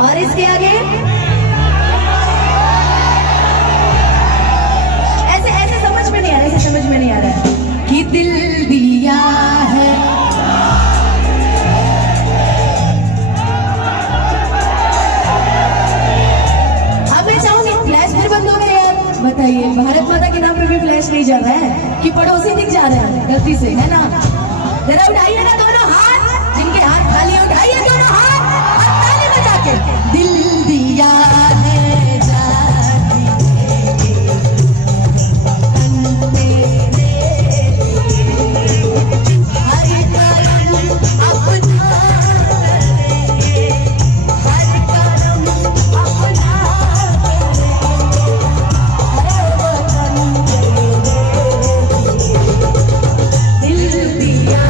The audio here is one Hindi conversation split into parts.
और इसके आगे ऐसे ऐसे समझ में नहीं आ रहा, ऐसे समझ में नहीं आ रहा है कि दिल दिया है। अब मैं चाहूंगी फ्लैश फिर बंद हो गया यार, बताइए भारत माता के नाम पे भी फ्लैश नहीं जा रहा है कि पड़ोसी दिख जा रहे हैं गलती से, है ना? जरा उठाइए ना दोनों हाथ, जिनके हाथ खाली उठाइए दोनों हाथ और ताली बजा के। दिल दिया है जाती हर करम अपना करेंगे, हर करम अपना करेंगे, दिल दिया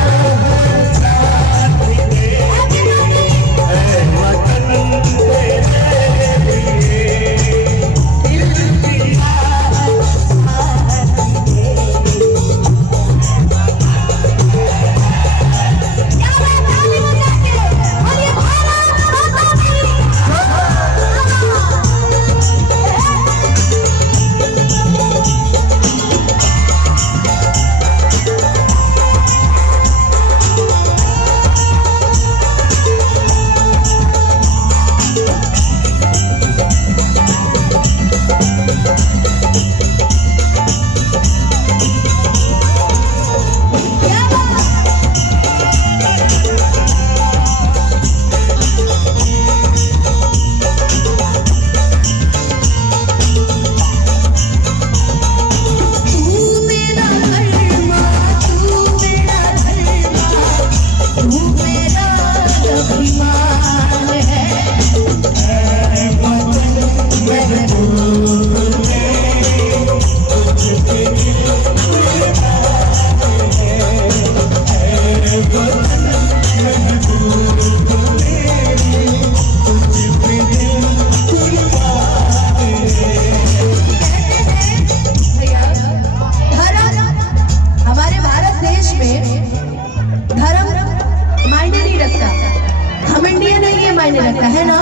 लगता है ना।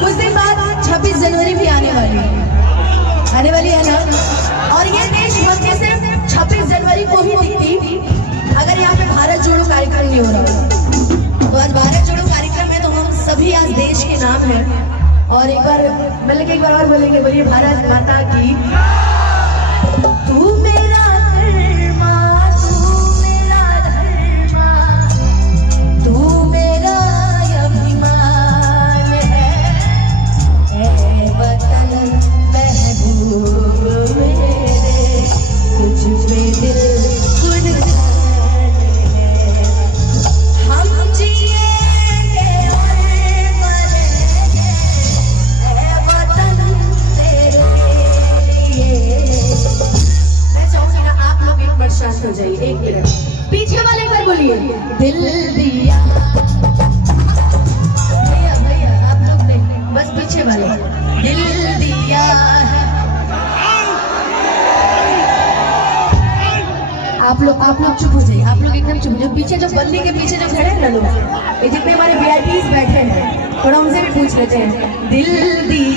कुछ दिन बाद 26 जनवरी भी आने वाली है ना। और ये देशभक्ति सिर्फ 26 जनवरी को ही दिखती अगर यहाँ पे भारत जोड़ो कार्यक्रम नहीं हो रहा। तो आज भारत जोड़ो कार्यक्रम है तो हम सभी आज देश के नाम है। और एक बार मतलब एक बार और बोलेंगे, बोलिए भारत माता की। तू मेरा धर्मा, तू मेरा धर्मा, तू मेरा अभिमान है वतन महबूब मेरे, तुझ पे दिल कुर्बान है। हम जिएंगे और मरेंगे है वतन तेरे लिए। मैं चाहूंगी ना आप लोग एक बार शांत हो जाइए, एक मिनट। पीछे वाले एक बार बोलिए, दिल दिया। भैया भैया आप लोग नहीं, बस पीछे वाले, दिल दिया है। आप लोग चुप हो जाइए, आप लोग एकदम चुप। जो पीछे जो बल्ली के पीछे जो खड़े हैं ना लोग, ये जितने हमारे वीआईपीज बैठे हैं, थोड़ा उनसे भी पूछ लेते हैं। दिल दिया